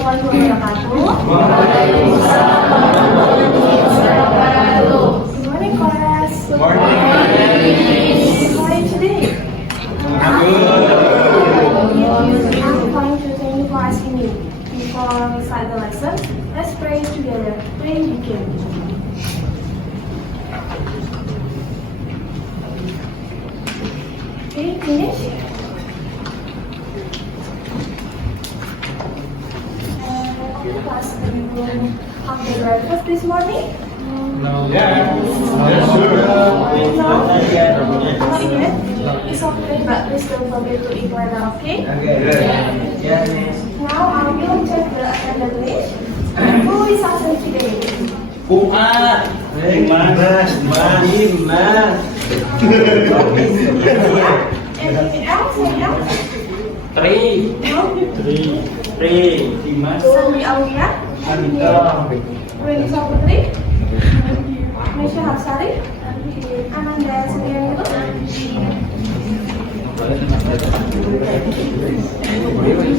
warahmatullahi wabarakatuh. Good morning, class. Good morning. How are you today? I'm fine too. Thank you for asking me. Before we start the lesson, let's pray together. Pray begin. Okay, finish. Class, do you have the breakfast this morning? No. Yeah. Yeah, sure. No? Not yet. It's okay, but please don't forget to eat right now, okay? Okay. Yeah, miss. Now I will check the attendance list. Who is absent today? Fuad. Mas. Anything else? Anything else? Tri. No? Dimas. Sandri Aulia? Reni Saputri? Mesya Hapsari? Ananda Sugianto?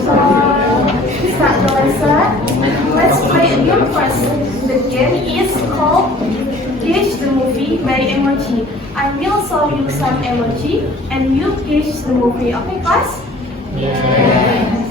So, start the lesson. Let's play a game first. The game is called Guess the Movie by Emoji. I will show you some emoji and you guess the movie. Okay, class? Yes.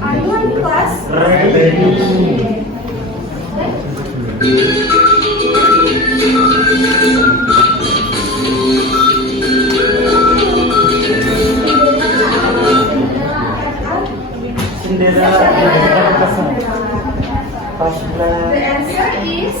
Are you in class? The answer is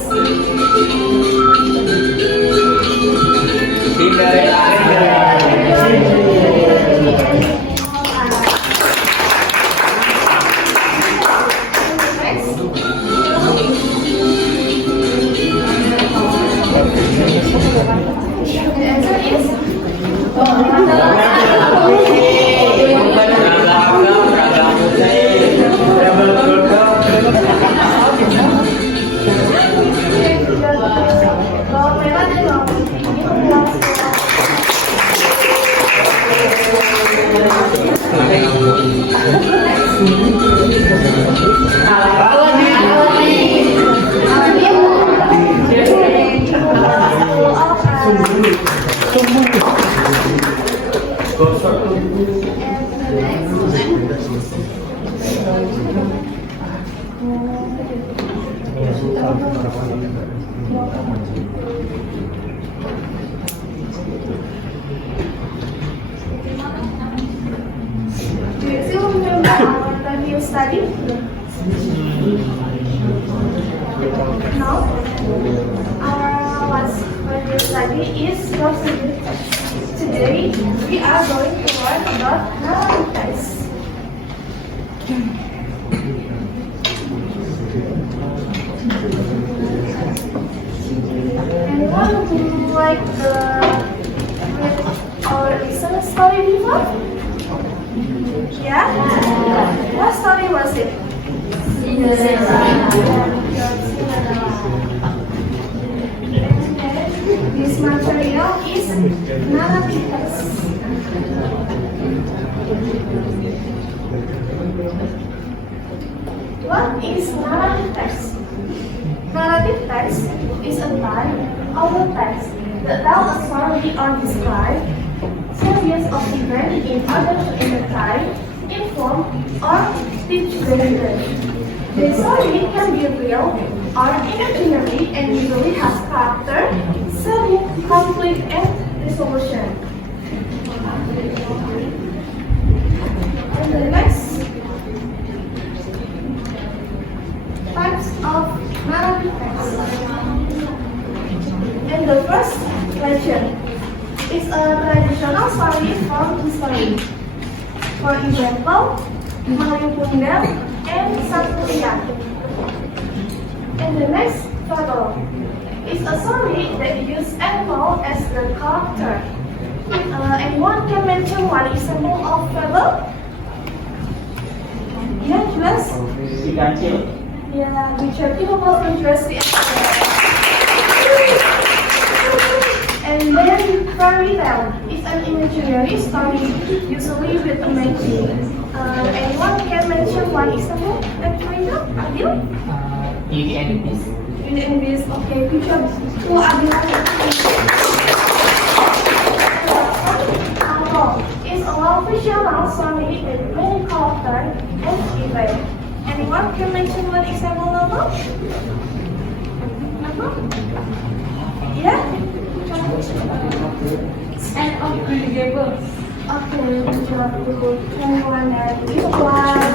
Do you still remember our previous study? No? Our last previous study is substitute text. Today, we are going to learn about narrative text. Anyone who like read or listen a story before? Yeah? What story was it? This material is narrative text. What is narrative text? Narrative text is a type of a text that tells a story or describe series of events in order to entertain, inform, or teach the reader. The story can be real or imaginary and usually has character, setting, conflict, and resolution. And the next types of narrative text. And the first legend is a traditional story from history. For example, Melayu Bunda and Satu Liang. And the next fable is a story that uses animal as the character. Anyone can mention one example of fable? dia dress? Si kancil. Yeah, which are capable of interesting. And then fairy tale is an imaginary story, usually with a magic. Anyone can mention one example? Like fairy tale? Adil? Beauty and the Beast. Beauty and the Beast. Okay, good job. Who Adil? Is a long-fictional story with many characters and events. Anyone can mention one example number? Number? Yeah? And of Green Gables. Okay, good job. Anyone there? Give one.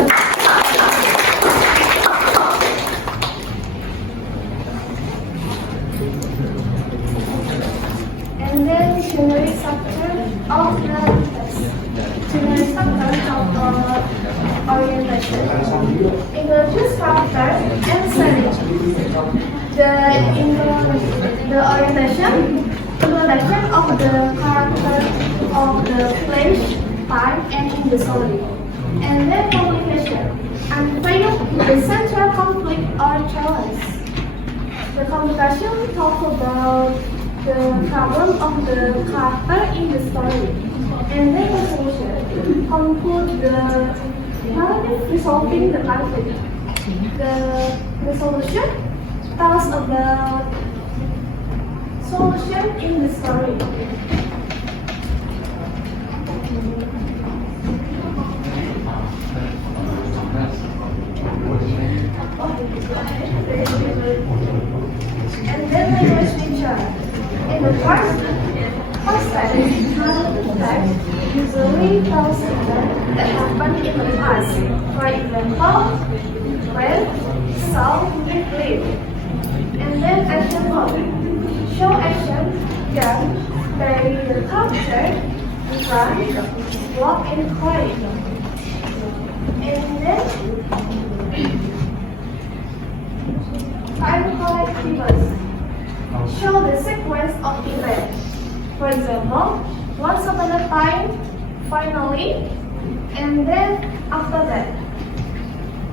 And then generic structure of the test. Generic structure of the orientation. Introduce character and setting. The orientation, introduction of the character of the place, time, and in the story. And then communication, unveil the central conflict or challenge. The communication talks about the problem of the character in the story. And then resolution, conclude the narrative resolving the conflict. The resolution tells about solution in the story. And then language feature. In the first text usually tells events that happened in the past. For example, when, saw, and live. And then action verb. Show action, jump, carry the character, run, walk, and cry. And then time collectives. Show the sequence of events. For example, once upon a time, finally, and then after that.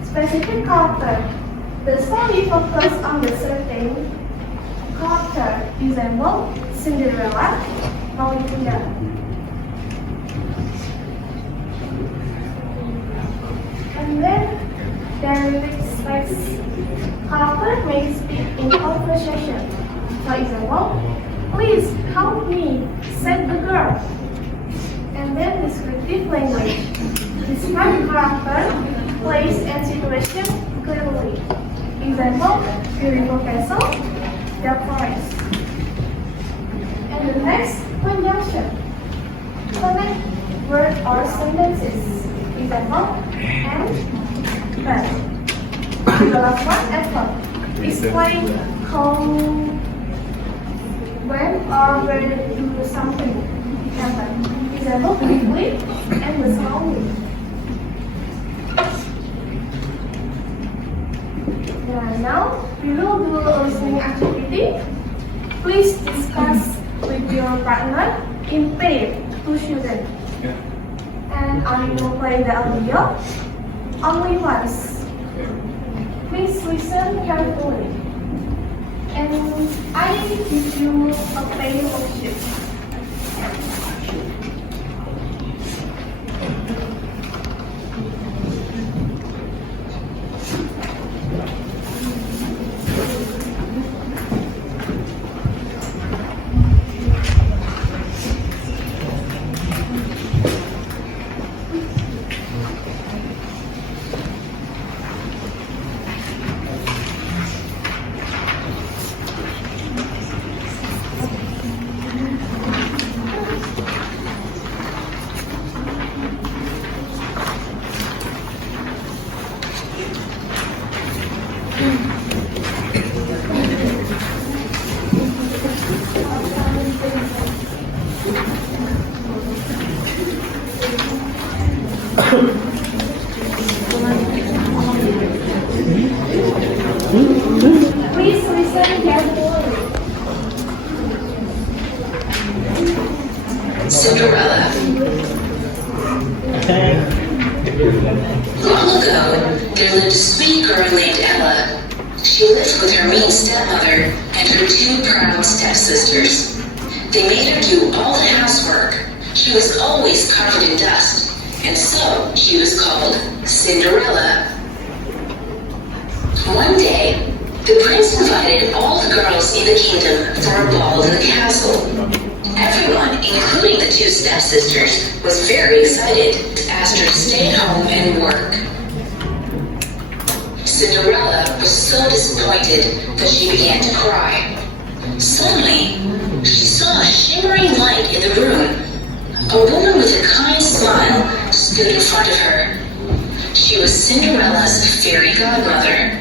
Specific character. The story focuses on the certain character. Example, Cinderella, Matilda. And then there is text. Character may speak in conversation. For example, please help me, said the girl. And then descriptive language. Describe character, place, and situation clearly. Example, beautiful castle, dark forest. And the next, conjunction. Connect word or sentences. Example, and that. The last one, effort. Explain how, when, or where to do something happen. Example, quickly and slowly. Now, we will do a listening activity. Please discuss with your partner in pair, 2 students. And I will play the audio only once. Please listen carefully. And I give you a play worksheet. Please listen carefully. Cinderella. Okay. Long ago, there lived a sweet girl named Ella. She lived with her mean stepmother and her two proud stepsisters. They made her do all the housework. She was always covered in dust, and so she was called Cinderella. One day, the prince invited all the girls in the kingdom for a ball in the castle. Everyone, including the two stepsisters, was very excited to ask her to stay at home and work. Cinderella was so disappointed that she began to cry. Suddenly, she saw a shimmering light in the room. A woman with a kind smile stood in front of her. She was Cinderella's fairy godmother.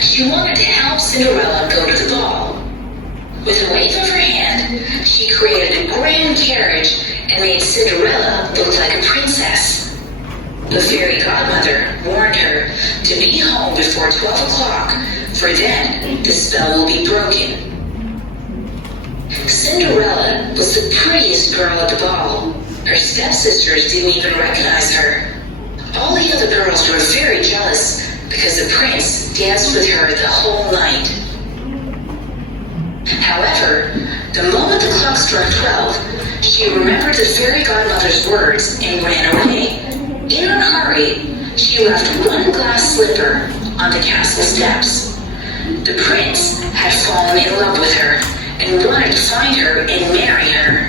She wanted to help Cinderella go to the ball. With a wave of her hand, she created a grand carriage and made Cinderella look like a princess. The fairy godmother warned her to be home before 12 o'clock, for then the spell will be broken. Cinderella was the prettiest girl at the ball. Her stepsisters didn't even recognize her. All the other girls were very jealous because the prince danced with her the whole night. However, the moment the clock struck 12, she remembered the fairy godmother's words and ran away. In her hurry, she left one glass slipper on the castle steps. The prince had fallen in love with her and wanted to find her and marry her.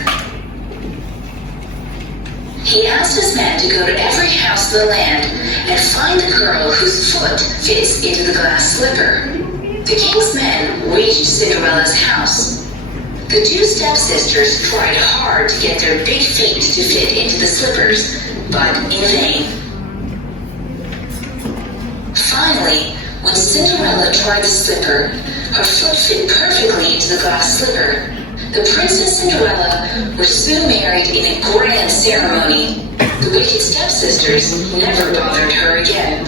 He asked his men to go to every house in the land and find the girl whose foot fits into the glass slipper. The king's men reached Cinderella's house. The two stepsisters tried hard to get their big feet to fit into the slippers, but in vain. Finally, when Cinderella tried the slipper, her foot fit perfectly into the glass slipper. The prince and Cinderella were soon married in a grand ceremony. The wicked stepsisters never bothered her again.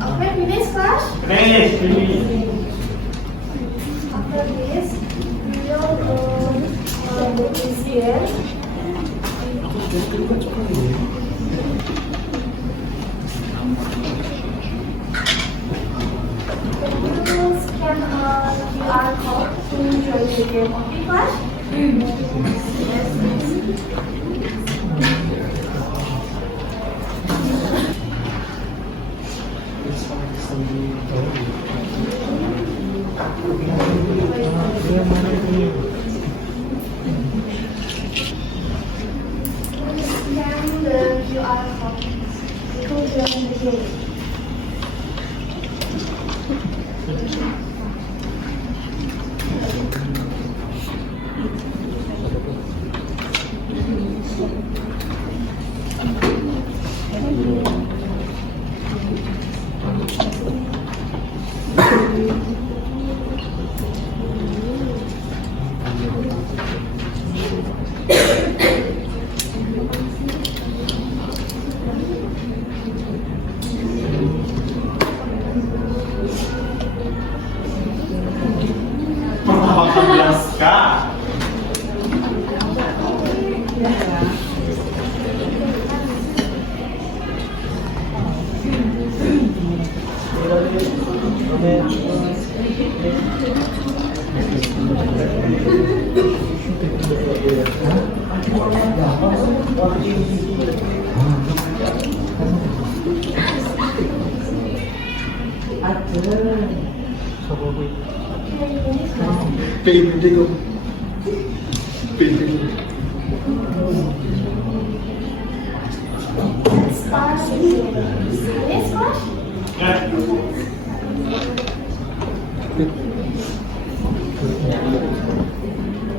Okay, finish class? Finish. After this, we will go to this here. You scan QR code to join the game. Okay, class? Yes, please. Scan the QR code to join the game. Finish class?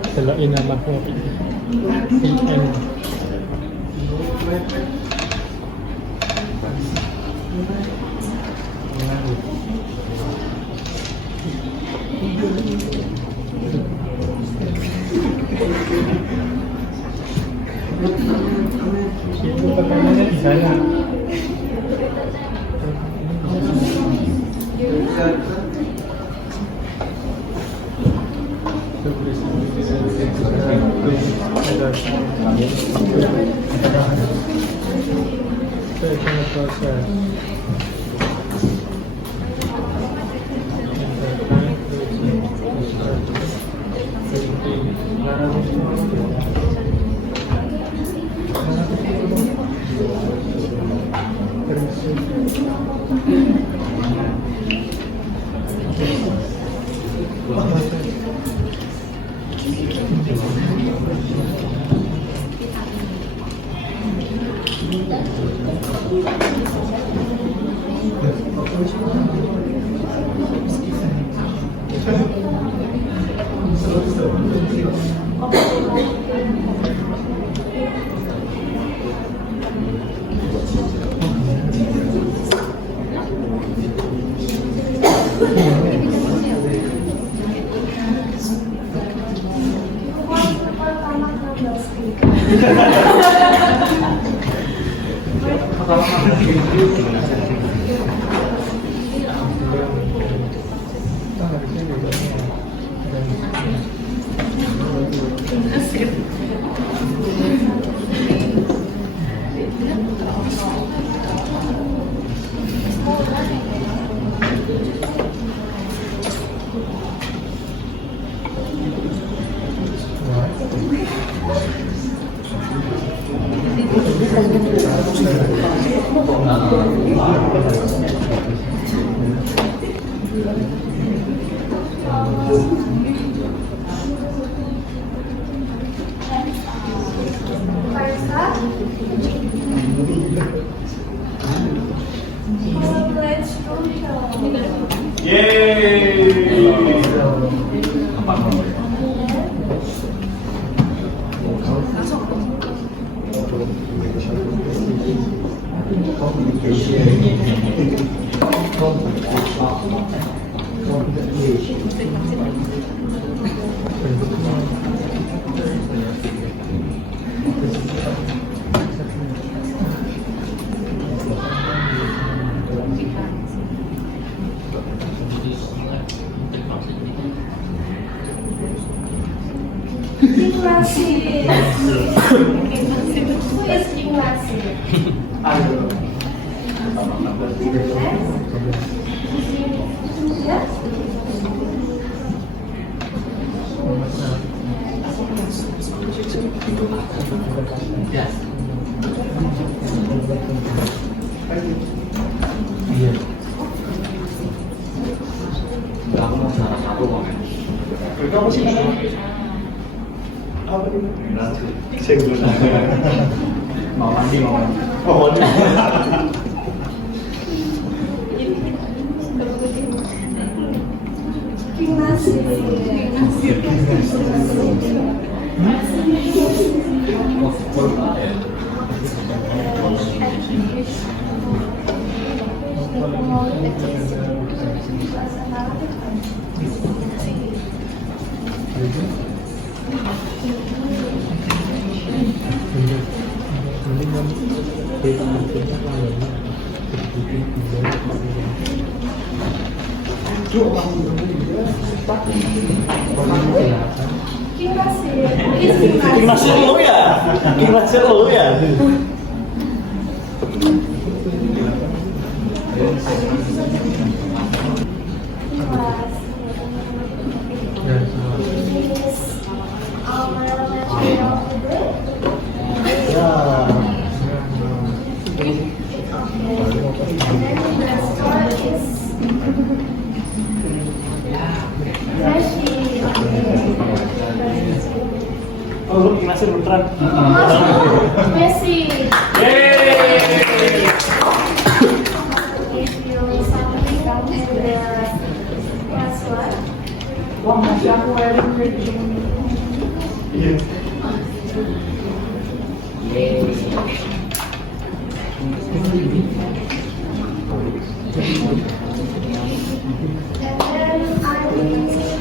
Selain nama PM. Itu tekanannya di sana. Terus Mau mandi. Gimnastik lu ya? Gimnastik lu ya? Oh, lu gimnastik beneran? Messi. Yeay! If you suddenly come to the password, Wah, masih aku wearing pretty. and then I will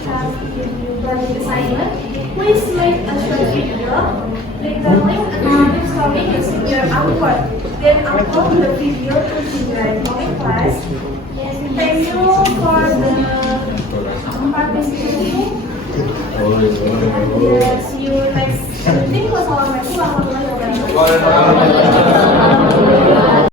have you done the assignment. Please make a short video detailing a narrative story using your output. Then upload the video to the comic class. Thank you for the participation. See you next meeting. Wassalamualaikum warahmatullahi wabarakatuh.